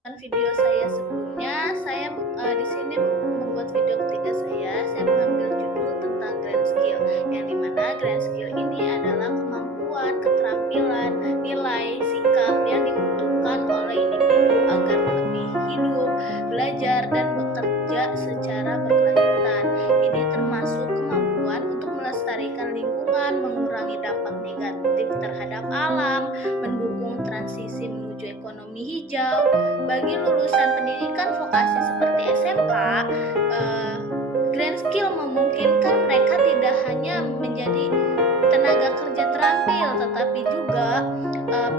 Video saya sebelumnya, saya di sini membuat video ketiga saya mengambil judul tentang grand skill, yang dimana grand skill ini adalah kemampuan, keterampilan, nilai, sikap yang dibutuhkan oleh individu agar lebih hidup, belajar, dan bekerja secara berkelanjutan. Ini termasuk kemampuan untuk melestarikan lingkungan, mengurangi dampak negatif terhadap alam, mendukung transisi menuju ekonomi hijau. Bagi lulusan pendidikan vokasi seperti SMK, grand skill memungkinkan mereka tidak hanya menjadi tenaga kerja terampil, tetapi juga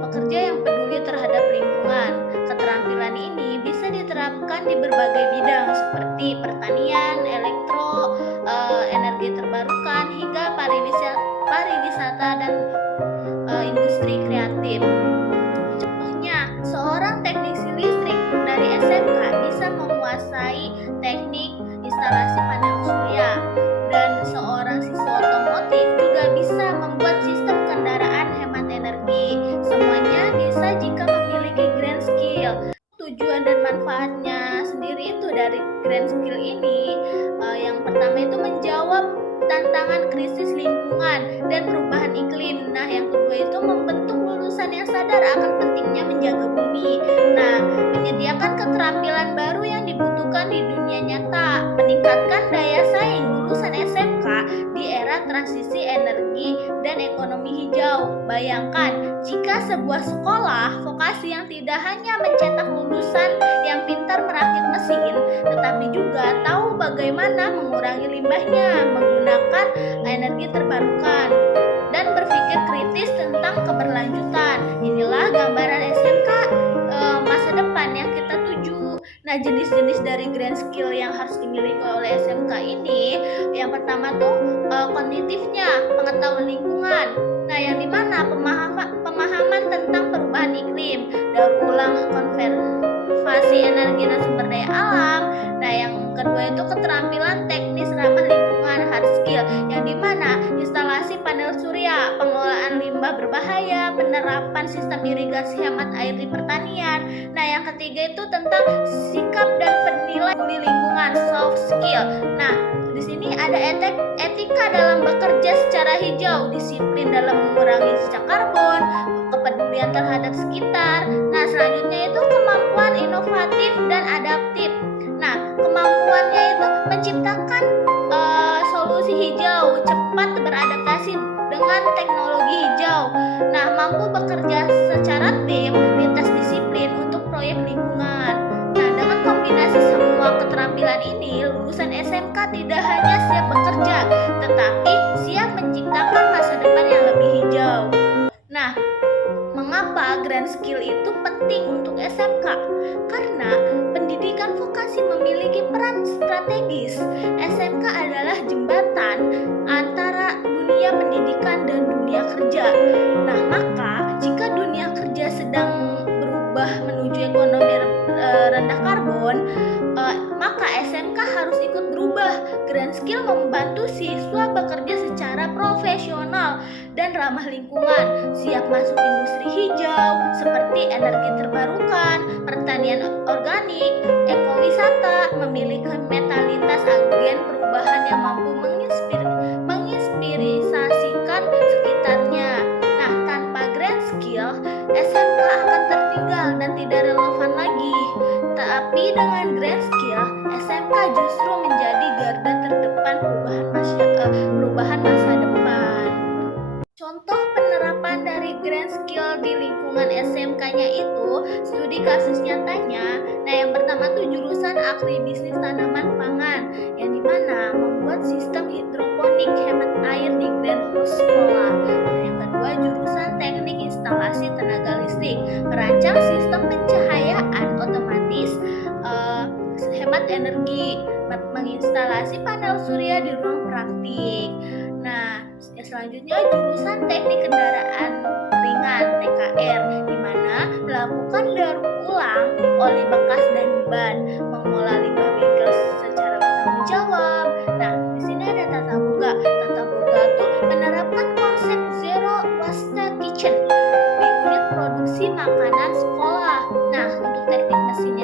pekerja yang peduli terhadap lingkungan. Keterampilan ini bisa diterapkan di berbagai bidang seperti pertanian, elektro, energi terbarukan, hingga pariwisata dan industri kreatif. Contohnya, seorang teknisi listrik dari SMK bisa menguasai teknik instalasi panel surya, dan seorang siswa otomotif juga bisa membuat sistem kendaraan hemat energi. Semuanya bisa jika memiliki grand skill. Tujuan dan manfaatnya sendiri itu dari grand skill ini, yang pertama itu menjawab tantangan krisis lingkungan dan perubahan iklim. Nah, yang kedua itu membentuk lulusan yang sadar akan pentingnya menjaga bumi. Nah, menyediakan keterampilan baru yang dibutuhkan di dunia nyata, meningkatkan daya saing lulusan SMK di era transisi energi dan ekonomi hijau. Bayangkan jika sebuah sekolah vokasi yang tidak hanya mencetak lulusan yang pintar merakit mesin, tetapi juga tahu bagaimana mengurangi limbahnya, menggunakan energi terbarukan, dan berpikir kritis tentang keberlanjutan. Inilah gambaran SMK masa depan yang kita tuju. Nah, jenis-jenis dari grand skill yang harus dimiliki oleh SMK ini, yang pertama tuh kognitifnya, pengetahuan lingkungan. Nah, yang dimana pemahaman tentang perubahan iklim, daur ulang, konservasi energi dan sumber daya alam. Nah, yang kedua itu keterampilan teknis ramah lingkungan, hard skill, yang dimana instalasi panel surya, pengelolaan limbah berbahaya, penerapan sistem irigasi hemat air di pertanian. Nah, yang ketiga itu tentang sikap dan penilaian lingkungan, soft skill. Nah, di sini ada etika dalam bekerja secara hijau, disiplin dalam mengurangi jejak karbon, kepedulian terhadap sekitar. Nah, selanjutnya itu kemampuan inovatif dan adaptif. Nah, kemampuannya itu menciptakan solusi hijau, cepat beradaptasi dengan teknologi hijau. Nah, mampu bekerja secara tim, lintas disiplin untuk proyek lingkungan. Nah, dengan kombinasi semua keterampilan ini, lulusan SMK tidak hanya siap bekerja, tetapi siap menciptakan masa depan yang lebih hijau. Nah, mengapa grand skill itu penting untuk SMK? Karena pendidikan vokasi memiliki peran strategis. SMK adalah jembatan antara dunia pendidikan dan dunia kerja. Nah, maka jika dunia kerja sedang berubah menuju ekonomi rendah karbon, maka SMK harus ikut berubah. Grand skill membantu siswa bekerja secara profesional dan ramah lingkungan, siap masuk industri hijau seperti energi terbarukan, pertanian organik, ekowisata, memiliki mentalitas agen perubahan yang mampu menginspirasikan sekitarnya. Nah, tanpa grand skill, SMK akan tertinggal dan tidak relevan lagi. Tapi dengan grand skill, SMK justru menjadi garda terdepan perubahan masa depan. Contoh penerapan dari grand skill di lingkungan SMK-nya itu studi kasus nyatanya. Nah, yang pertama tuh jurusan agribisnis tanaman pangan, yang dimana membuat sistem hidroponik hemat air di greenhouse sekolah. Nah, yang kedua jurusan teknik instalasi tenaga listrik, merancang sistem pencahayaan otomatis hemat energi, menginstalasi panel surya di ruang praktik. Nah, selanjutnya jurusan teknik kendaraan ringan TKR, di mana melakukan daur ulang oli bekas dan ban, mengolah limbah bengkel secara bertanggung jawab. Nah, di sini ada tata boga. Tata boga itu menerapkan konsep zero waste kitchen di unit produksi makanan sekolah. Nah, untuk teknik mesinnya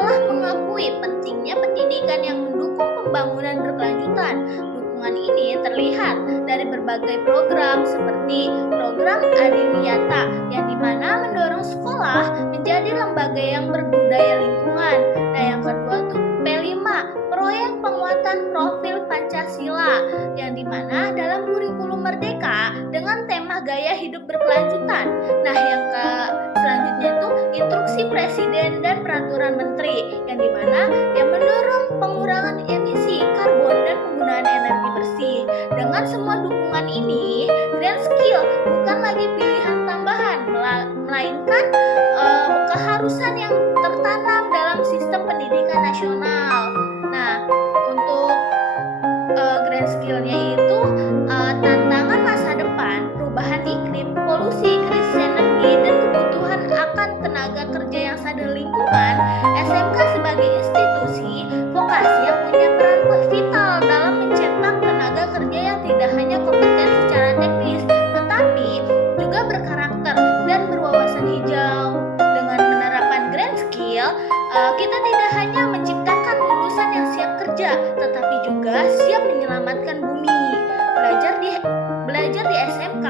telah mengakui pentingnya pendidikan yang mendukung pembangunan berkelanjutan. Dukungan ini terlihat dari berbagai program seperti program Adiwiyata yang dimana mendorong sekolah menjadi lembaga yang berbudaya lingkungan. Nah, yang kedua tuh P5, proyek penguatan profil Pancasila yang dimana dalam kurikulum Merdeka dengan tema gaya hidup berkelanjutan. Nah, yang selanjutnya itu instruksi Presiden dan peraturan Menteri yang dimana yang mendorong pengurangan emisi karbon dan penggunaan energi bersih. Dengan semua dukungan ini, Grand Skill bukan lagi pilihan tambahan, melainkan keharusan yang tertanam dalam sistem pendidikan nasional. Nah, untuk Grand Skill-nya itu tantangan masa depan, perubahan iklim, polusi, krisis energi, dan kebutuhan akan tenaga kerja yang sadar lingkungan. SMK sebagai institusi vokasi yang punya peran vital dalam mencetak tenaga kerja yang tidak hanya kompeten secara teknis, tetapi juga berkarakter dan berwawasan hijau. Dengan penerapan Grand Skill, kita tidak hanya menciptakan lulusan yang siap kerja, tetapi juga siap menyelamatkan bumi. Belajar di SMK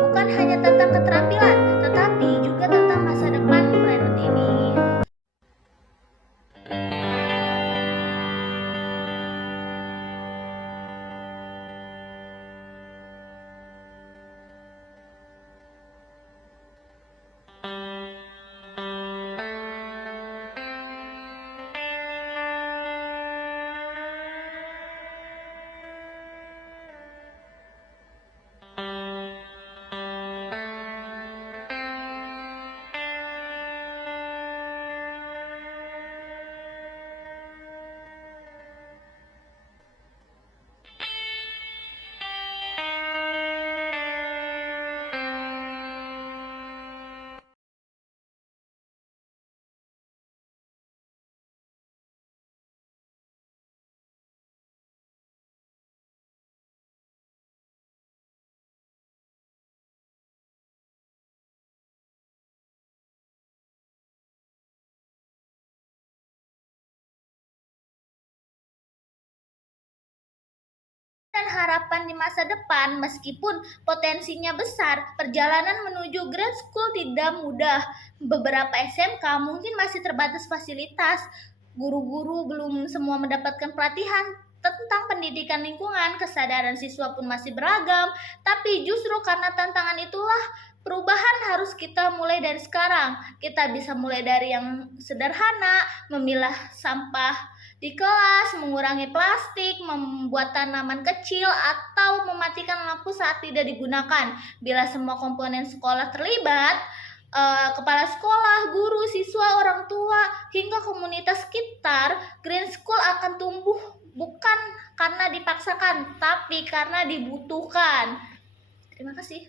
bukan hanya tentang keterampilan, tetapi juga tentang masa depan planet ini. Dan harapan di masa depan, meskipun potensinya besar, perjalanan menuju grad school tidak mudah. Beberapa SMK mungkin masih terbatas fasilitas, guru-guru belum semua mendapatkan pelatihan tentang pendidikan lingkungan, kesadaran siswa pun masih beragam, tapi justru karena tantangan itulah perubahan harus kita mulai dari sekarang. Kita bisa mulai dari yang sederhana, memilah sampah di kelas, mengurangi plastik, membuat tanaman kecil, atau mematikan lampu saat tidak digunakan. Bila semua komponen sekolah terlibat, kepala sekolah, guru, siswa, orang tua, hingga komunitas sekitar, Green School akan tumbuh bukan karena dipaksakan, tapi karena dibutuhkan. Terima kasih.